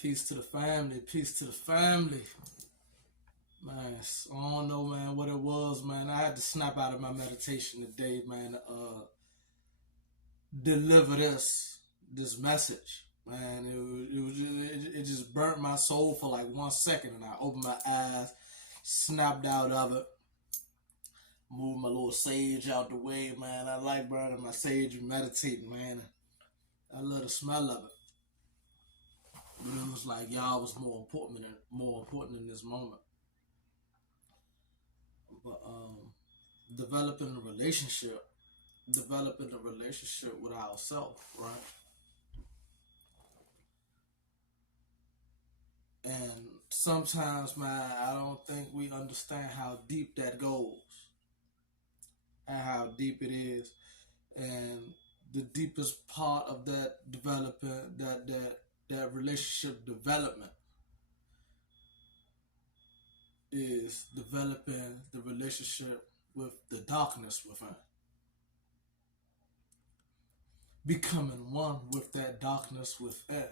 Peace to the family. Peace to the family. Man, I don't know, man, what it was, man. I had to snap out of my meditation today, man, deliver this message. Man, it just burnt my soul for like 1 second, and I opened my eyes, snapped out of it, moved my little sage out the way, man. I like burning my sage and meditating, man. I love the smell of it. But it was like y'all was more important in this moment. But developing a relationship, developing a relationship with ourselves, right? And sometimes, man, I don't think we understand how deep that goes and how deep it is. And the deepest part of that developing that relationship development is developing the relationship with the darkness within, becoming one with that darkness within,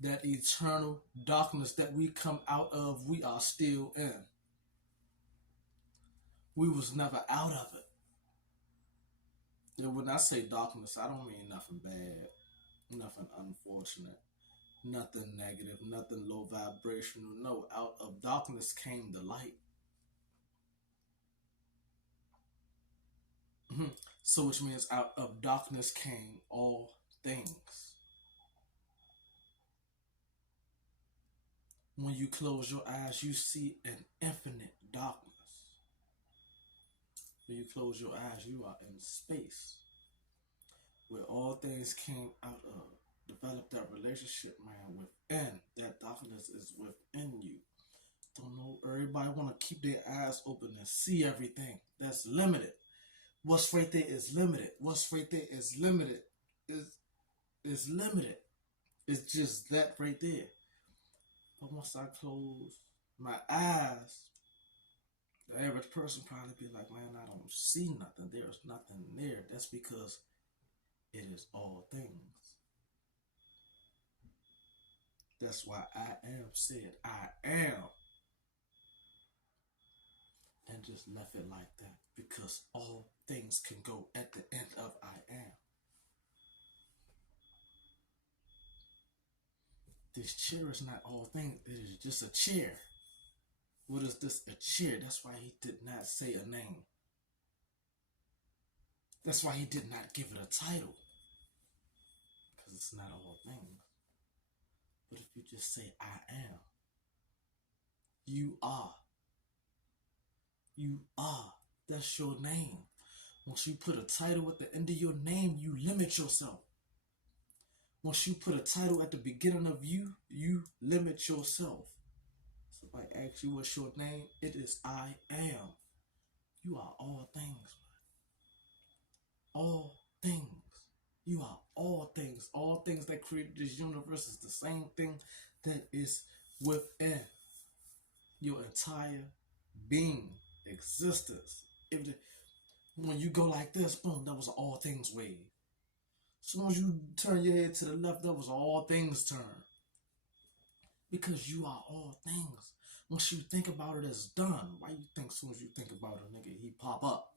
that eternal darkness that we come out of, we are still in. We was never out of it. And when I say darkness, I don't mean nothing bad, nothing unfortunate, nothing negative, nothing low vibrational. No, out of darkness came the light. So which means out of darkness came all things. When you close your eyes, you see an infinite darkness. When you close your eyes, you are in space where all things came out of. Develop that relationship, man, within. That darkness is within you. Don't know. Everybody want to keep their eyes open and see everything. That's limited. What's right there is limited. What's right there is limited. Is limited. It's just that right there. But once I close my eyes, the average person probably be like, man, I don't see nothing. There's nothing there. That's because it is all things. That's why I am said I am. And just left it like that. Because all things can go at the end of I am. This chair is not all things. It is just a chair. What is this? A chair. That's why he did not say a name. That's why he did not give it a title. Because it's not all things. But if you just say I am, you are. You are. That's your name. Once you put a title at the end of your name, you limit yourself. Once you put a title at the beginning of you, you limit yourself. Somebody asks you what's your name, it is I am. You are all things. All things. You are all things. All things that created this universe is the same thing that is within your entire being, existence. When you go like this, boom, that was an all things wave. As soon as you turn your head to the left, that was an all things turn. Because you are all things. Once you think about it, it's done. Why you think as soon as you think about a nigga, he pop up?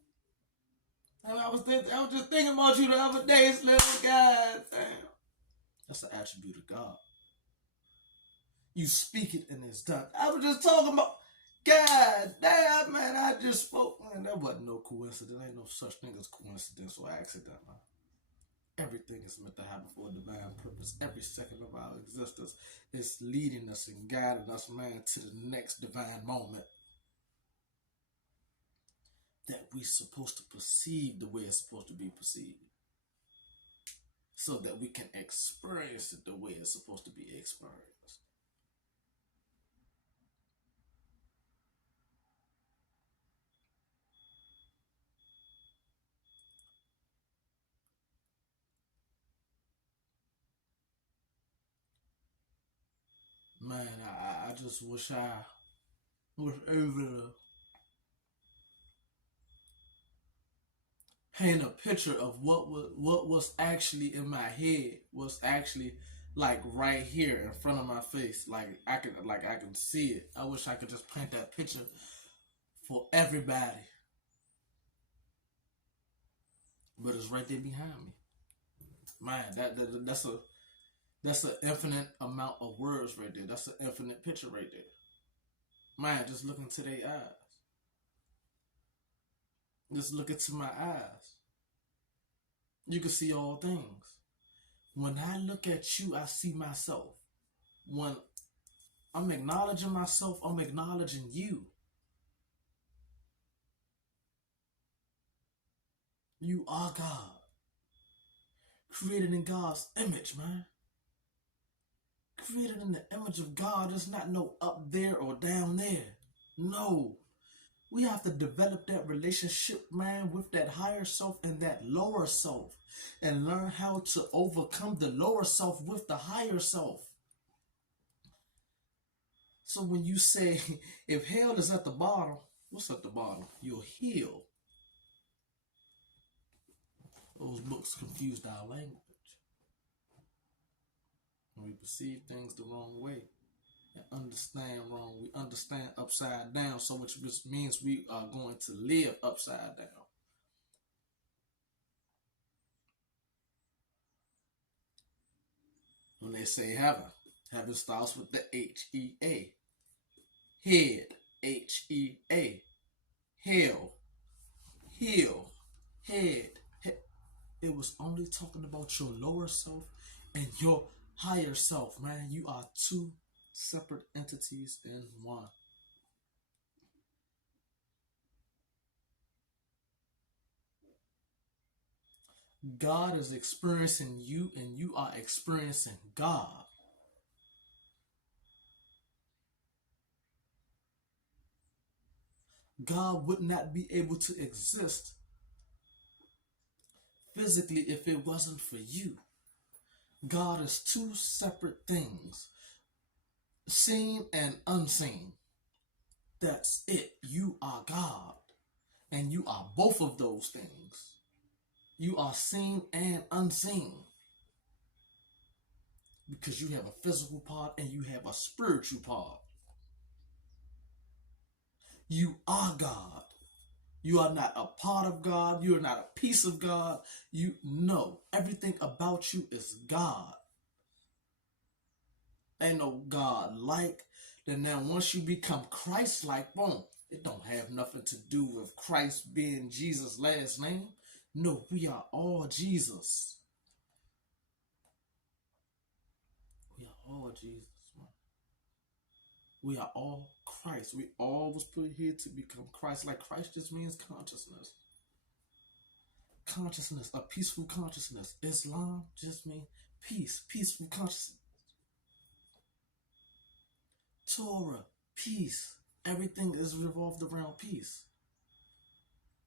I was just thinking about you the other day, little guy. Damn. That's an attribute of God. You speak it and it's done. I was just talking about, God damn, man, I just spoke. Man, that wasn't no coincidence. Ain't no such thing as coincidence or accident, man. Everything is meant to happen for a divine purpose. Every second of our existence is leading us and guiding us, man, to the next divine moment that we're supposed to perceive the way it's supposed to be perceived, so that we can experience it the way it's supposed to be experienced. Man, I just wish I was able to paint a picture of what was actually in my head, was actually like right here in front of my face. I can see it. I wish I could just paint that picture for everybody. But it's right there behind me. Man, that's an infinite amount of words right there. That's an infinite picture right there. Man, just look into their eyes. Just look into my eyes. You can see all things. When I look at you, I see myself. When I'm acknowledging myself, I'm acknowledging you. You are God. Created in God's image, man. Created in the image of God. There's not no up there or down there. No. We have to develop that relationship, man, with that higher self and that lower self, and learn how to overcome the lower self with the higher self. So when you say, if hell is at the bottom, what's at the bottom? Your heel. Those books confused our language. When we perceive things the wrong way and understand wrong, we understand upside down, so which means we are going to live upside down. When they say heaven, heaven starts with the H-E-A. Head, H-E-A. Hell, heel, head. It was only talking about your lower self and your higher self, man. You are two separate entities in one. God is experiencing you and you are experiencing God. God would not be able to exist physically if it wasn't for you. God is two separate things, seen and unseen. That's it. You are God, and you are both of those things. You are seen and unseen because you have a physical part and you have a spiritual part. You are God. You are not a part of God. You are not a piece of God. You know everything about you is God. Ain't no God like. Then now once you become Christ-like, boom, it don't have nothing to do with Christ being Jesus' last name. No, we are all Jesus. We are all Jesus, man. We are all Christ. We all was put here to become Christ. Like Christ just means consciousness. Consciousness, a peaceful consciousness. Islam just means peace, peaceful consciousness. Torah, peace. Everything is revolved around peace.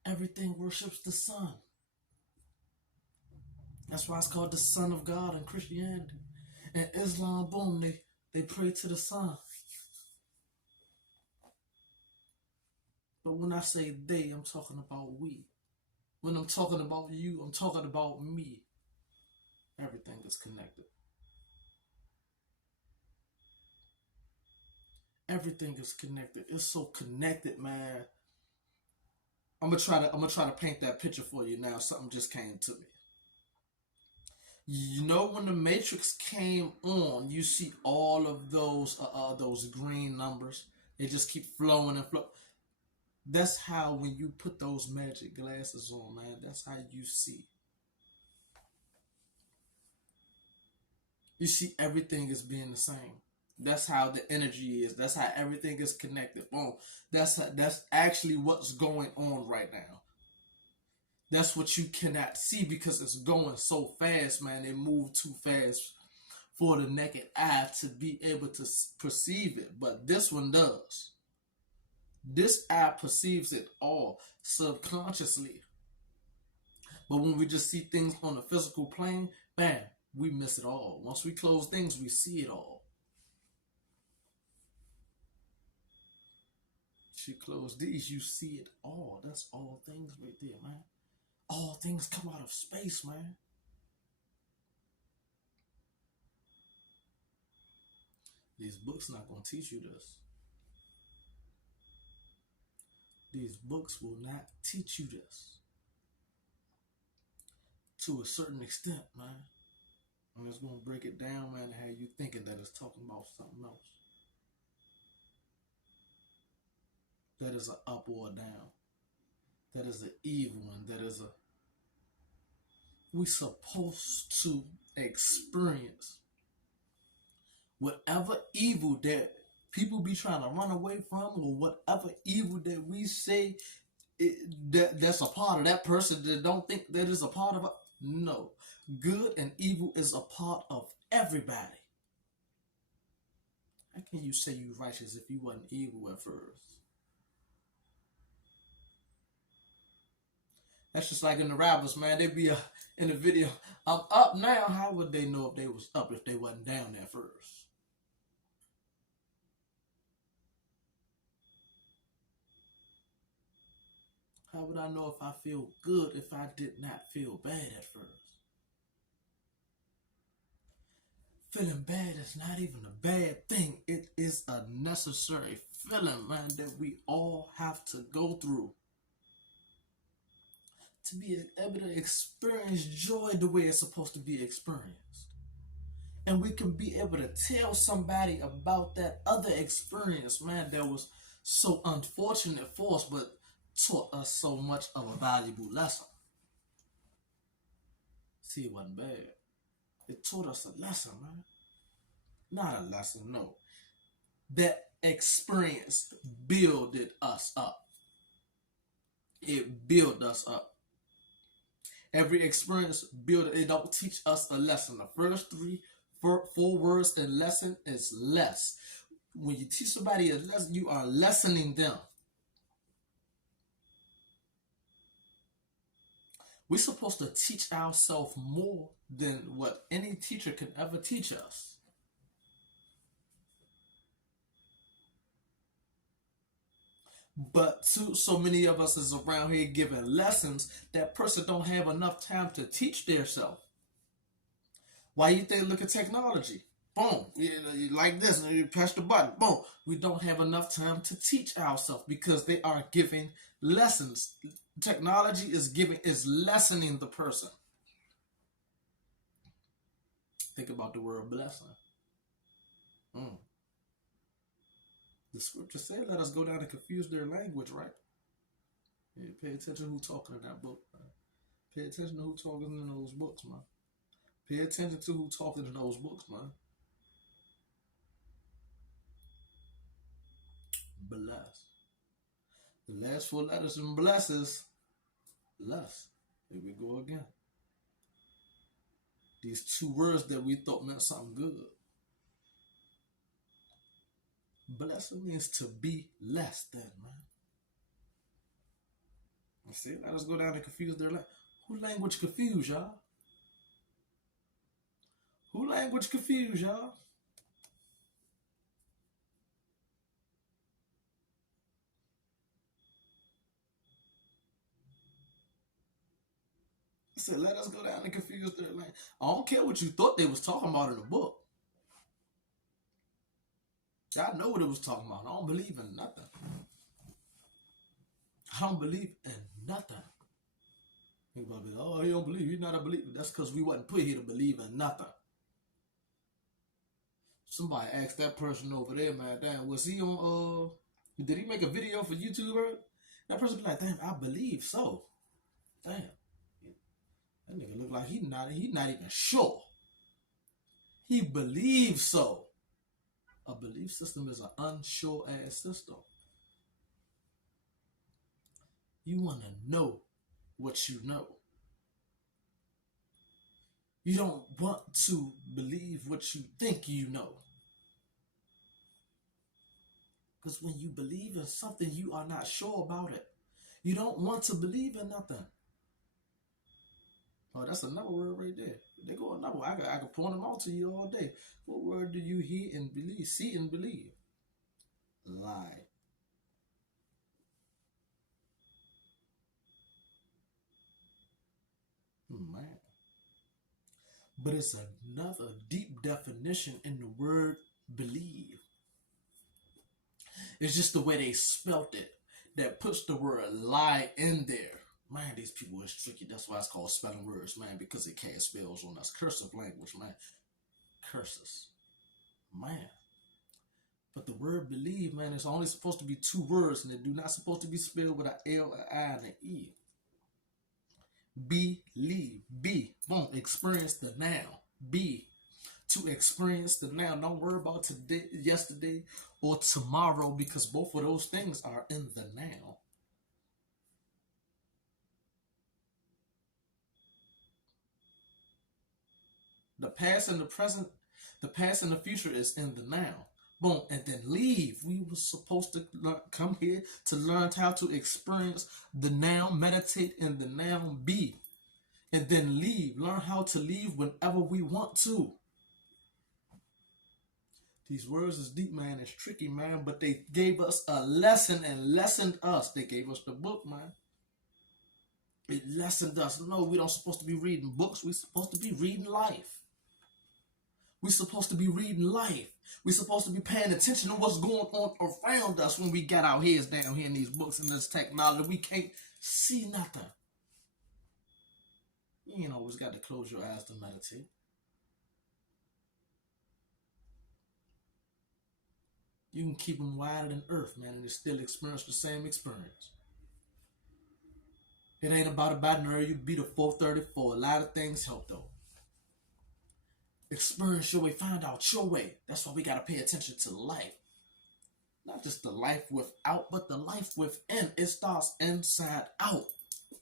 Everything worships the sun. That's why it's called the Son of God in Christianity. And Islam, boom, they pray to the sun. But when I say they, I'm talking about we. When I'm talking about you, I'm talking about me. Everything is connected. Everything is connected. It's so connected, man. I'm gonna try to paint that picture for you now. Something just came to me. You know when the Matrix came on, you see all of those green numbers. They just keep flowing and flow. That's how when you put those magic glasses on, man. That's how you see. You see everything as being the same. That's how the energy is. That's how everything is connected. Boom. That's actually what's going on right now. That's what you cannot see because it's going so fast, man. It moved too fast for the naked eye to be able to perceive it. But this one does. This eye perceives it all subconsciously. But when we just see things on the physical plane, bam, we miss it all. Once we close things, we see it all. She closed these, you see it all. That's all things right there, man. All things come out of space, man. These books not going to teach you this. These books will not teach you this. To a certain extent, man. I'm just going to break it down, man, how you thinking that it's talking about something else. That is an up or a down. That is an evil one. That is a... We supposed to experience whatever evil that people be trying to run away from, or whatever evil that we say that's a part of that person that don't think that is a part of it. No. Good and evil is a part of everybody. How can you say you righteous if you wasn't evil at first? That's just like in the rappers, man. They be in the video, I'm up now. How would they know if they was up if they wasn't down there first? How would I know if I feel good if I did not feel bad at first? Feeling bad is not even a bad thing. It is a necessary feeling, man, that we all have to go through to be able to experience joy the way it's supposed to be experienced. And we can be able to tell somebody about that other experience, man, that was so unfortunate for us, but taught us so much of a valuable lesson. See, it wasn't bad. It taught us a lesson, man. Not a lesson, no. That experience builded us up. It built us up. Every experience build it don't teach us a lesson. The first four words in lesson is less. When you teach somebody a lesson, you are lessening them. We're supposed to teach ourselves more than what any teacher can ever teach us. But so many of us is around here giving lessons. That person don't have enough time to teach themselves. Why you think? Look at technology. Boom, like this, and you press the button. Boom. We don't have enough time to teach ourselves because they are giving lessons. Technology is lessening the person. Think about the word blessing. The scripture said, "Let us go down and confuse their language." Right? Yeah, pay attention to who talking in that book. Man. Pay attention to who talking in those books, man. Pay attention to who talking in those books, man. Bless. The last four letters in bless is less. Here we go again. These two words that we thought meant something good. Blessing means to be less than, man. You see, let us go down and confuse their language. Who language confuse, y'all? Who language confuse, y'all? I said, let us go down and confuse their language. I don't care what you thought they was talking about in the book. I know what it was talking about. I don't believe in nothing. I don't believe in nothing. People be like, oh, he don't believe. He's not a believer. That's because we wasn't put here to believe in nothing. Somebody asked that person over there, man, damn, was he on, did he make a video for YouTube, right? That person be like, damn, I believe so. Damn. That nigga look like he not even sure. He believes so. A belief system is an unsure ass system. You want to know what you know. You don't want to believe what you think you know. Because when you believe in something, you are not sure about it. You don't want to believe in nothing. Oh, that's another word right there. They go another one. I can point them out to you all day. What word do you hear and believe? See and believe. Lie. Man. But it's another deep definition in the word believe. It's just the way they spelt it that puts the word lie in there. Man, these people is tricky. That's why it's called spelling words, man, because it can't spells on us. Cursive language, man. Curses. Man. But the word believe, man, it's only supposed to be two words, and they do not supposed to be spelled with an L, an I, and an E. Believe. Be. Boom. Experience the now. Be. To experience the now. Don't worry about today, yesterday, or tomorrow, because both of those things are in the now. The past and the present, the past and the future is in the now. Boom, and then leave. We were supposed to come here to learn how to experience the now, meditate in the now, be, and then leave. Learn how to leave whenever we want to. These words is deep, man. It's tricky, man. But they gave us a lesson and lessoned us. They gave us the book, man. It lessoned us. No, we don't supposed to be reading books. We're supposed to be reading life. We're supposed to be reading life. We're supposed to be paying attention to what's going on around us when we got our heads down here in these books and this technology. We can't see nothing. You ain't always got to close your eyes to meditate. You can keep them wider than earth, man, and they still experience the same experience. It ain't about a binary. You be the 434. A lot of things help, though. Experience your way. Find out your way. That's why we got to pay attention to life. Not just the life without, but the life within. It starts inside out. It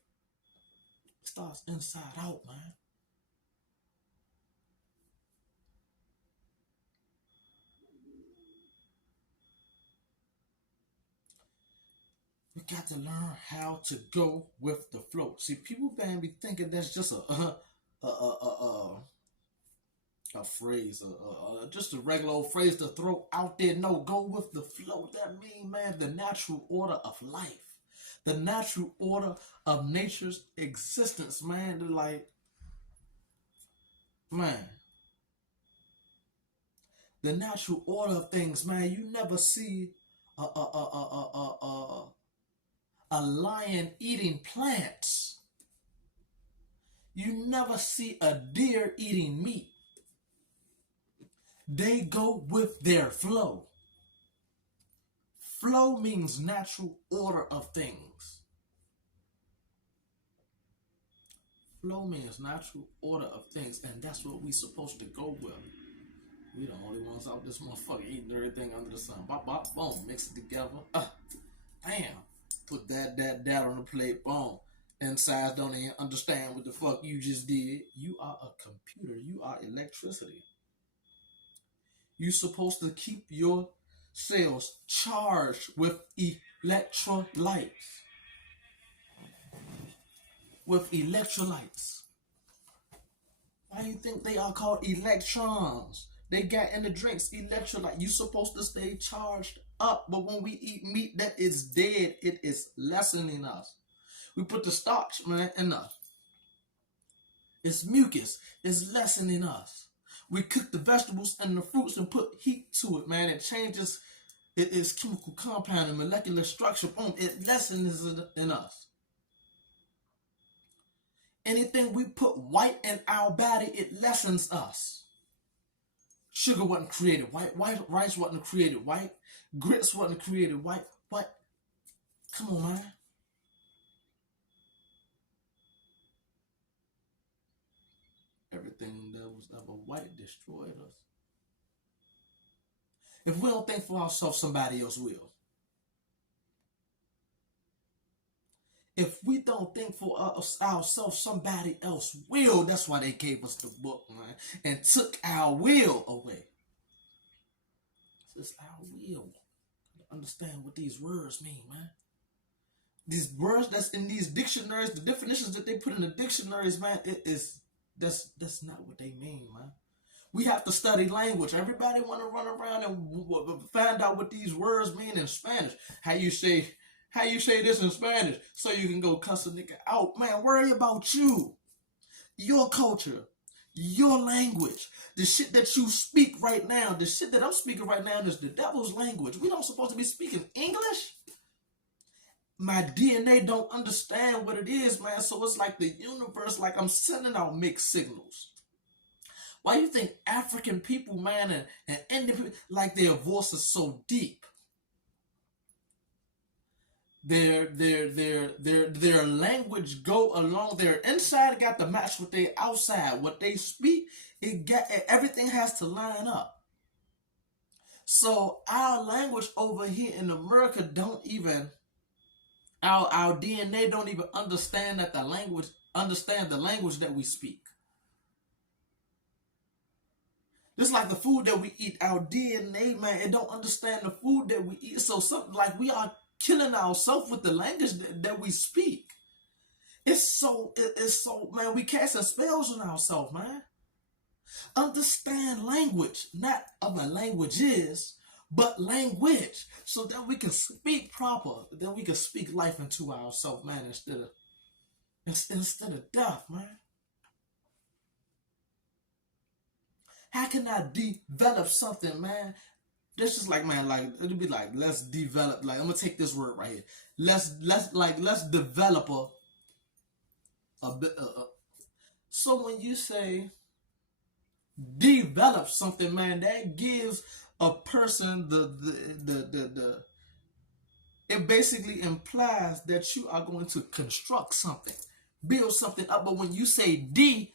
starts inside out, man. We got to learn how to go with the flow. See, people be thinking that's just a phrase, just a regular old phrase to throw out there. No, go with the flow. That means, man, the natural order of life, the natural order of nature's existence, man. They're like, man, the natural order of things, man. You never see a lion eating plants. You never see a deer eating meat. They go with their flow. Flow means natural order of things. Flow means natural order of things, and that's what we're supposed to go with. We the only ones out this motherfucker eating everything under the sun. Bop, bop, boom, mix it together. Damn. Put that on the plate, boom. Insides don't even understand what the fuck you just did. You are a computer. You are electricity. You're supposed to keep your cells charged with electrolytes. With electrolytes. Why do you think they are called electrons? They got in the drinks electrolyte. You're supposed to stay charged up, but when we eat meat that is dead, it is lessening us. We put the starch, man, in us. It's mucus. It's lessening us. We cook the vegetables and the fruits and put heat to it, man. It changes its chemical compound and molecular structure. Boom, it lessens it in us. Anything we put white in our body, it lessens us. Sugar wasn't created white. Rice wasn't created white. Grits wasn't created white. What? Come on, man. Everything that was ever white destroyed us. If we don't think for ourselves, somebody else will. If we don't think for ourselves, somebody else will. That's why they gave us the book, man, and took our will away. It's our will. Understand what these words mean, man. These words that's in these dictionaries, the definitions that they put in the dictionaries, man, that's not what they mean, man. We have to study language. Everybody want to run around and find out what these words mean in Spanish. How you say this in Spanish so you can go cuss a nigga out. Man, worry about you, your culture, Your language, the shit that you speak right now, the shit that I'm speaking right now is the devil's language. We don't supposed to be speaking English. My DNA don't understand what it is, man. So it's like the universe, like I'm sending out mixed signals. Why you think African people, man, and Indian people, like their voice is so deep? Their language go along. Their inside got to match with their outside. What they speak, everything has to line up. So our language over here in America don't even, our DNA don't even understand that the language that we speak. Just like the food that we eat, our DNA, man, it don't understand the food that we eat. So something like we are killing ourselves with the language that we speak. It's so, man, we casting spells on ourselves, man. Understand language, not other languages, but language, so that we can speak proper, that we can speak life into ourselves, man, instead of death, man. How can I develop something, man? This is like, man, like it'll be like, let's develop. Like I'm gonna take this word right here. Let's develop a bit. So when you say develop something, man, that gives a person the. It basically implies that you are going to construct something, build something up. But when you say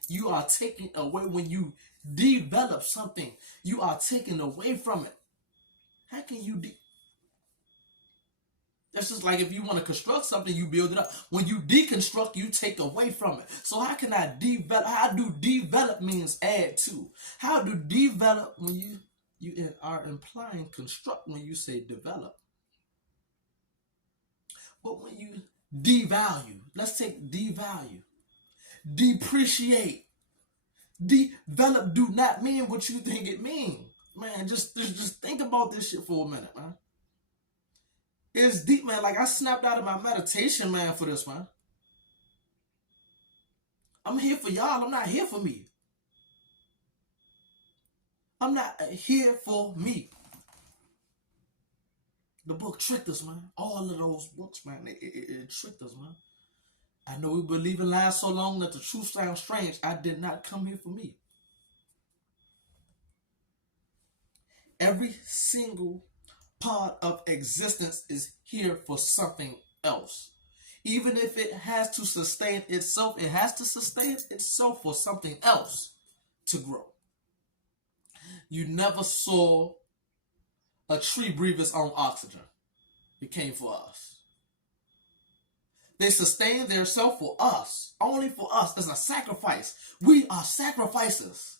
you are taking away. When you develop something, you are taking away from it. How can you That's just like if you want to construct something, you build it up. When you deconstruct, you take away from it. So how can I develop? How do develop means add to? How do develop when you are implying construct when you say develop? But when you devalue, let's take devalue, depreciate. Develop do not mean what you think it means. Man, just think about this shit for a minute, man. It's deep, man. Like I snapped out of my meditation, man, for this, man. I'm here for y'all. I'm not here for me. I'm not here for me. The book tricked us, man. All of those books, man, it tricked us, man. I know we believe in lies so long that the truth sounds strange. I did not come here for me. Every single part of existence is here for something else. Even if it has to sustain itself, it has to sustain itself for something else to grow. You never saw a tree breathe its own oxygen. It came for us. They sustain themselves for us, only for us, as a sacrifice. We are sacrifices.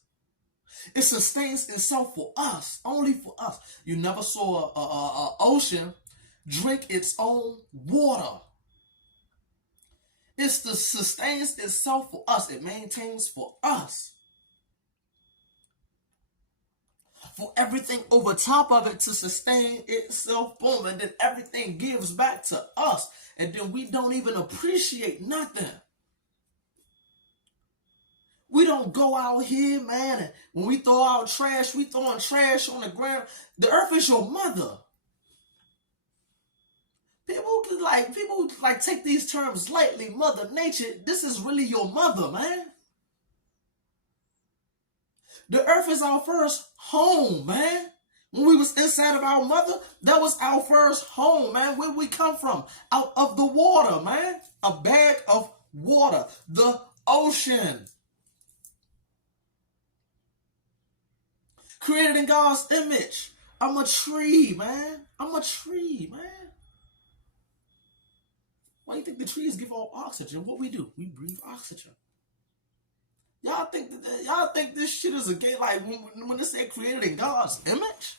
It sustains itself for us, only for us. You never saw an ocean drink its own water. It sustains itself for us. It maintains for us. For everything over top of it to sustain itself, boom, and then everything gives back to us. And then we don't even appreciate nothing. We don't go out here, man, and when we throw out trash, we throwing trash on the ground. The earth is your mother. People take these terms lightly. Mother Nature, this is really your mother, man. The earth is our first home, man. When we was inside of our mother, that was our first home, man. Where we come from? Out of the water, man. A bag of water. The ocean. Created in God's image. I'm a tree, man. I'm a tree, man. Why do you think the trees give off oxygen? What we do? We breathe oxygen. Y'all think this shit is a gay, like when they say created in God's image?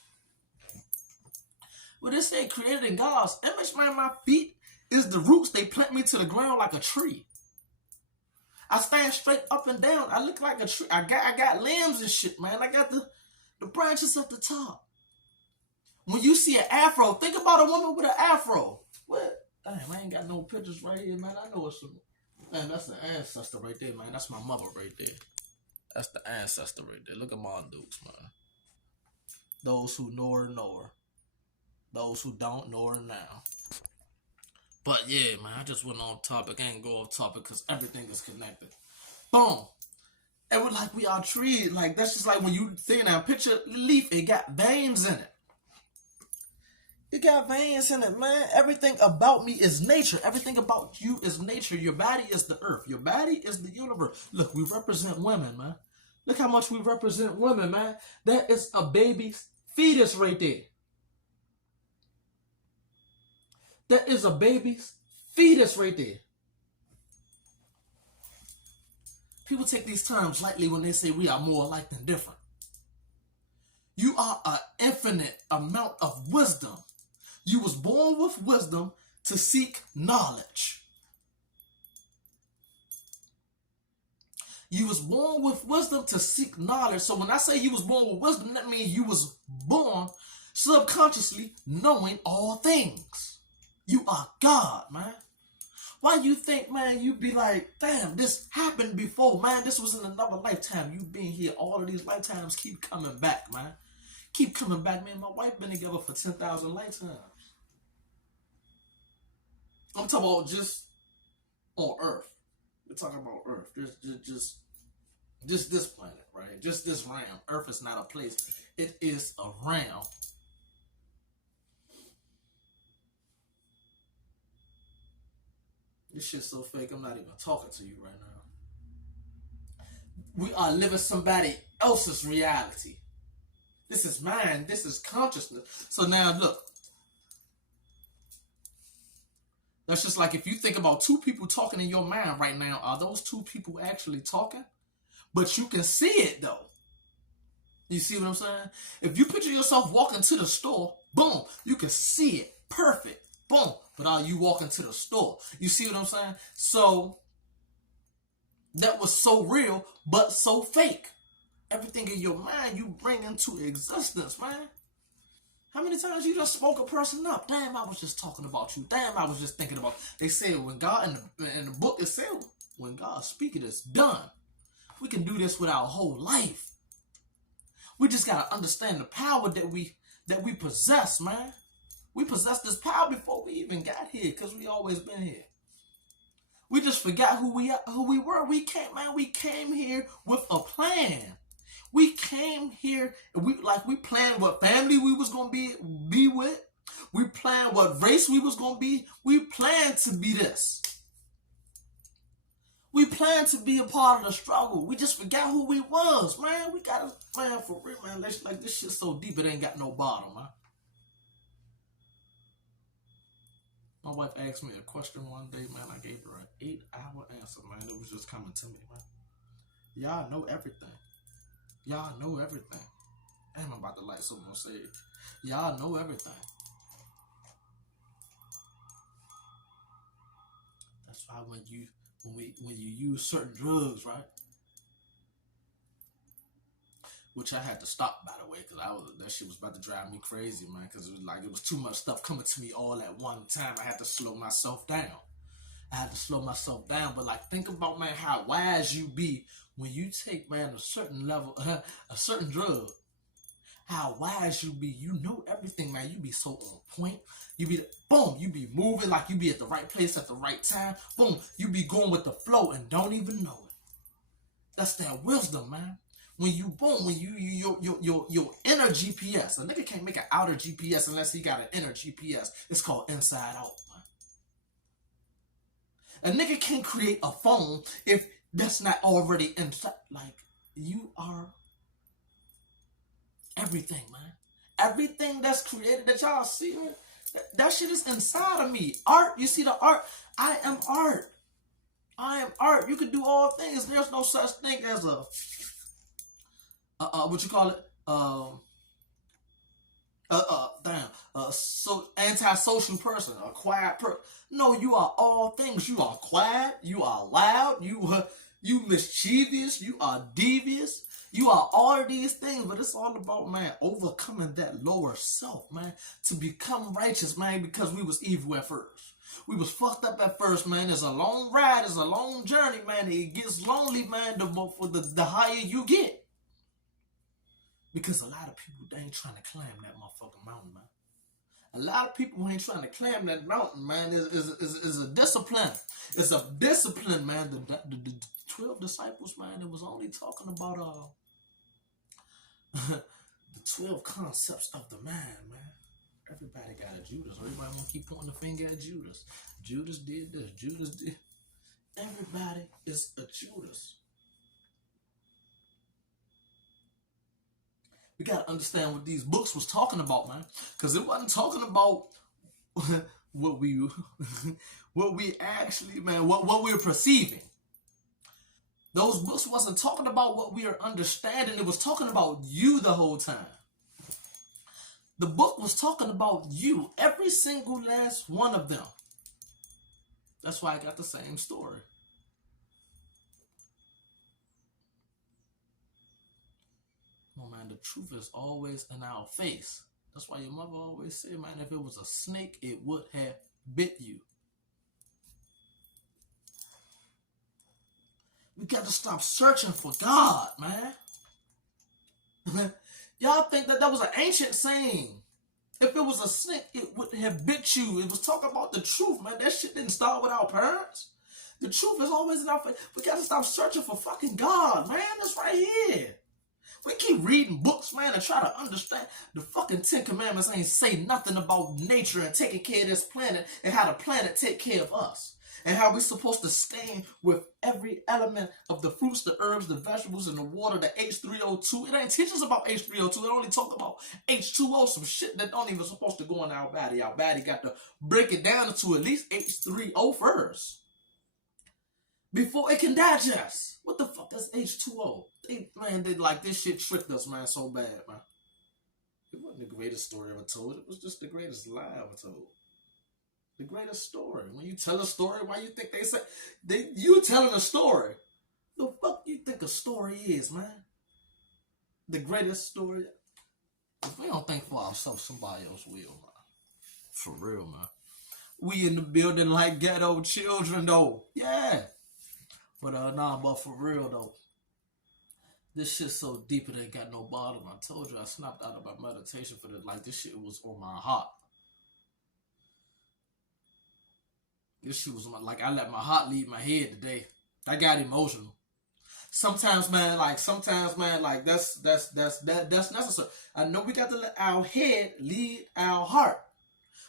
When they say created in God's image, man, my feet is the roots. They plant me to the ground like a tree. I stand straight up and down. I look like a tree. I got limbs and shit, man. I got the branches at the top. When you see an afro, think about a woman with an afro. What? Damn, I ain't got no pictures right here, man. I know it's some. Man, that's an ancestor right there, man. That's my mother right there. That's the ancestor right there. Look at Dukes, man. Those who know her. Those who don't know her now. But yeah, man, I just went on topic. I ain't go off topic because everything is connected. Boom. And we're like, we are trees. Like, that's just like when you think now, picture the leaf, it got veins in it. It got veins in it, man. Everything about me is nature. Everything about you is nature. Your body is the earth. Your body is the universe. Look, we represent women, man. Look how much we represent women, man. That is a baby's fetus right there. That is a baby's fetus right there. People take these terms lightly when they say we are more alike than different. You are an infinite amount of wisdom. You was born with wisdom to seek knowledge. You was born with wisdom to seek knowledge. So when I say you was born with wisdom, that means you was born subconsciously knowing all things. You are God, man. Why you think, man, you be like, damn, this happened before, man. This was in another lifetime. You been here all of these lifetimes. Keep coming back, man. Keep coming back, man. My wife been together for 10,000 lifetimes. I'm talking about just on Earth. We're talking about Earth. Just this planet, right? Just this realm. Earth is not a place. It is a realm. This shit's so fake, I'm not even talking to you right now. We are living somebody else's reality. This is mine. This is consciousness. So now look. That's just like if you think about two people talking in your mind right now, are those two people actually talking? But you can see it though. You see what I'm saying? If you picture yourself walking to the store, boom, you can see it. Perfect. Boom. But are you walking to the store? You see what I'm saying? So that was so real, but so fake. Everything in your mind you bring into existence, man. How many times you just spoke a person up? Damn, I was just talking about you. Damn, I was just thinking about. They say when God in the book it said when God speaks, it is done. We can do this with our whole life. We just gotta understand the power that we possess, man. We possessed this power before we even got here, because we always been here. We just forgot who we were. We came here with a plan. We came here and we planned what family we was gonna be with. We planned what race we was gonna be. We planned to be this. We planned to be a part of the struggle. We just forgot who we was, man. We gotta plan for real, man. Like this shit's so deep it ain't got no bottom, man. My wife asked me a question one day, man. I gave her an 8-hour answer, man. It was just coming to me, man. Y'all know everything. Y'all know everything. Damn, I'm about to light someone say it. Y'all know everything. That's why when you use certain drugs, right? Which I had to stop, by the way, because that shit was about to drive me crazy, man. Because it was too much stuff coming to me all at one time. I had to slow myself down. But like, think about, man, how wise you be when you take, man, a certain level, a certain drug. How wise you be. You know everything, man. You be so on point. You be, boom, you be moving like you be at the right place at the right time. Boom, you be going with the flow and don't even know it. That's that wisdom, man. When you your inner GPS. A nigga can't make an outer GPS unless he got an inner GPS. It's called inside out, man. A nigga can't create a phone if that's not already inside. Like, you are everything, man. Everything that's created that y'all see, man, that shit is inside of me. Art, you see the art? I am art. I am art. You can do all things. There's no such thing as a what you call it? So antisocial person, a quiet person. No, you are all things. You are quiet. You are loud. You mischievous. You are devious. You are all of these things, but it's all about, man, overcoming that lower self, man, to become righteous, man, because we was evil at first. We was fucked up at first, man. It's a long ride. It's a long journey, man. It gets lonely, man, the higher you get. Because a lot of people, they ain't trying to climb that motherfucking mountain, man. A lot of people who ain't trying to climb that mountain, man, is a discipline. It's a discipline, man. The 12 disciples, man, it was only talking about the 12 concepts of the mind, man. Everybody got a Judas. Everybody want to keep pointing the finger at Judas. Judas did this. Judas did. Everybody is a Judas. We got to understand what these books was talking about, man. Because it wasn't talking about what we actually, man, what we were perceiving. Those books wasn't talking about what we are understanding. It was talking about you the whole time. The book was talking about you, every single last one of them. That's why I got the same story. Oh man, the truth is always in our face. That's why your mother always said, man, if it was a snake, it would have bit you. We got to stop searching for God, man. Y'all think that was an ancient saying. If it was a snake, it would have bit you. It was talking about the truth, man. That shit didn't start with our parents. The truth is always in our face. We got to stop searching for fucking God, man. That's right here. We keep reading books, man, and try to understand. The fucking 10 Commandments ain't say nothing about nature and taking care of this planet and how the planet take care of us. And how we're supposed to stay with every element of the fruits, the herbs, the vegetables, and the water, the H3O2. It ain't teach us about H3O2. It only talk about H2O, some shit that don't even supposed to go in our body. Our body got to break it down into at least H3O first before it can digest. What the fuck is H2O? This shit tricked us, man, so bad, man. It wasn't the greatest story ever told. It was just the greatest lie ever told. The greatest story. When you tell a story, why you think they say you telling a story? The fuck you think a story is, man? The greatest story. If we don't think for ourselves, somebody else will, man. For real, man. We in the building like ghetto children, though. Yeah. But but for real though. This shit's so deep it ain't got no bottom. I told you I snapped out of my meditation for this. Like, this shit was on my heart. This shit was like I let my heart lead my head today. I got emotional. Sometimes, man, that's necessary. I know we got to let our head lead our heart.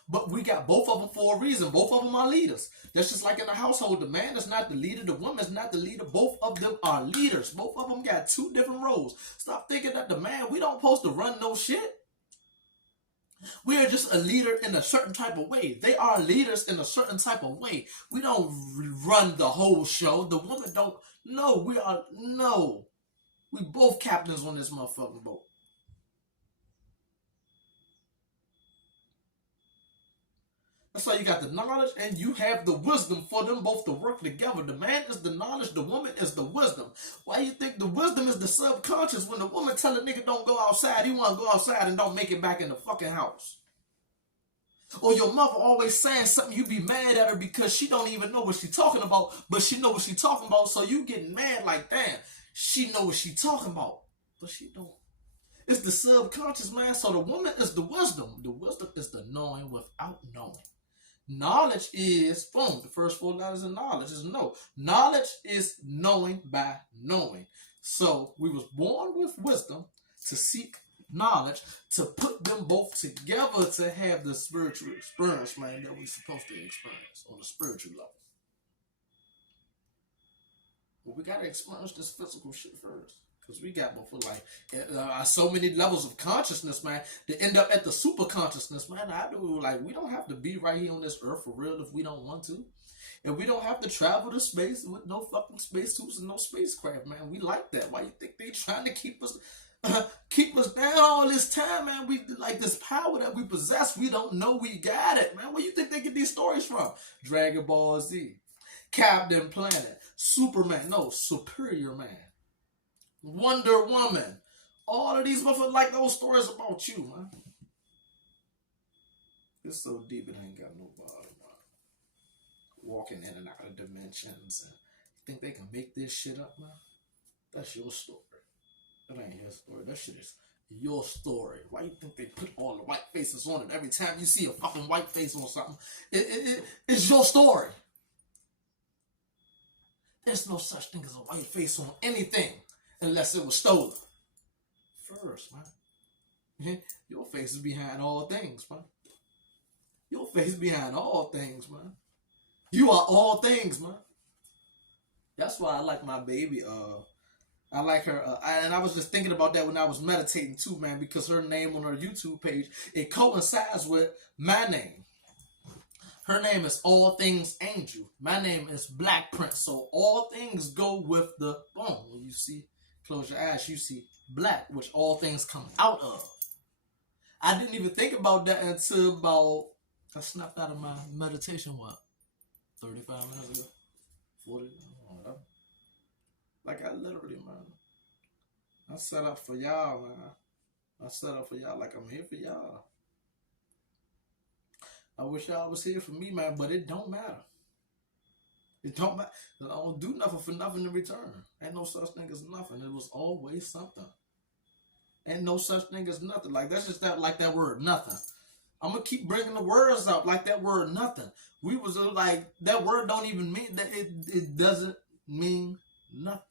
But we got both of them for a reason. Both of them are leaders. That's just like in a household. The man is not the leader. The woman is not the leader. Both of them are leaders. Both of them got two different roles. Stop thinking that the man, we don't supposed to run no shit. We are just a leader in a certain type of way. They are leaders in a certain type of way. We don't run the whole show. The woman don't. No, we both captains on this motherfucking boat. That's why you got the knowledge and you have the wisdom for them both to work together. The man is the knowledge, the woman is the wisdom. Why you think the wisdom is the subconscious? When the woman tell a nigga don't go outside, he want to go outside and don't make it back in the fucking house. Or your mother always saying something, you be mad at her because she don't even know what she talking about, but she know what she talking about, so you getting mad like, damn, she know what she talking about, but she don't. It's the subconscious, man. So the woman is the wisdom. The wisdom is the knowing without knowing. Knowledge is, boom, the first 4 letters of knowledge is know. Knowledge is knowing by knowing. So we was born with wisdom to seek knowledge, to put them both together to have the spiritual experience, man, that we supposed to experience on the spiritual level. But we got to experience this physical shit first. Because we got before, like, so many levels of consciousness, man, to end up at the super consciousness, man. We don't have to be right here on this earth for real if we don't want to. And we don't have to travel to space with no fucking spacesuits and no spacecraft, man. We like that. Why you think they trying to keep us down all this time, man? We like this power that we possess. We don't know we got it, man. Where you think they get these stories from? Dragon Ball Z, Captain Planet, Superman, no, Superior Man, Wonder Woman. All of these motherfuckers like those stories about you, man. It's so deep it ain't got no bottom, man. walking in and out of dimensions and think they can make this shit up, man? That's your story. That ain't his story. That shit is your story. Why you think they put all the white faces on it every time you see a fucking white face on something? It's your story. There's no such thing as a white face on anything unless it was stolen. First, man. Your face is behind all things, man. Your face behind all things, man. You are all things, man. That's why I like my baby. I like her, and I was just thinking about that when I was meditating too, man, because her name on her YouTube page, it coincides with my name. Her name is All Things Angel. My name is Black Prince. So all things go with the boom. When you see, close your eyes, you see black, which all things come out of. I didn't even think about that until about, I snapped out of my meditation, what, 35 minutes ago? 40? Like, I literally, man, I set up for y'all, man. I set up for y'all like I'm here for y'all. I wish y'all was here for me, man, but it don't matter. It don't matter. I don't do nothing for nothing in return. Ain't no such thing as nothing. It was always something. Ain't no such thing as nothing. Like, that's just that, like that word, nothing. I'm going to keep bringing the words up like that word, nothing. We was like, that word don't even mean, that it doesn't mean nothing.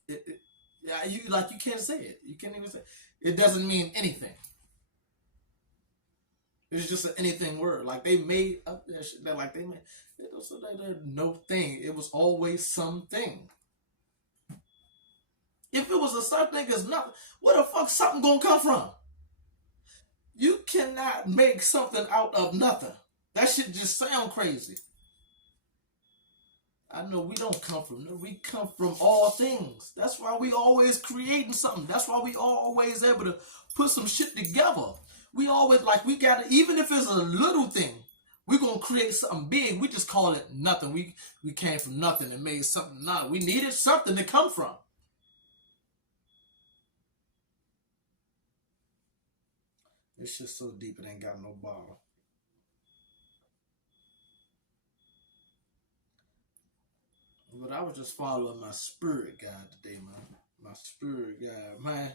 You can't say it. You can't even say it. It doesn't mean anything. It's just an anything word. Like they made up that shit. Like they made it was no thing. It was always something. If it was a such thing as nothing, where the fuck something gonna come from? You cannot make something out of nothing. That shit just sound crazy. I know we don't come from there. We come from all things. That's why we always creating something. That's why we always able to put some shit together. We always, like, we got to, even if it's a little thing, we're going to create something big. We just call it nothing. We came from nothing and made something not. We needed something to come from. This shit's so deep it ain't got no bottle. But I was just following my spirit guide today, man. My spirit guide, man.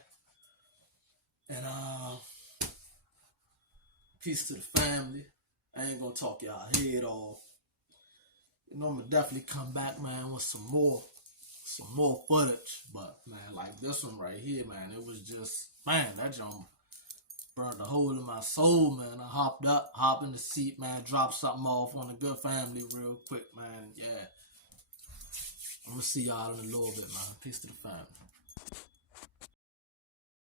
And peace to the family. I ain't gonna talk y'all head off. You know, I'm gonna definitely come back, man, with some more footage. But man, like this one right here, man, it was just, man, that jump burned a hole in my soul, man. I hopped in the seat, man, dropped something off on the good family real quick, man. Yeah. I'm gonna see y'all in a little bit, man. Peace to the family.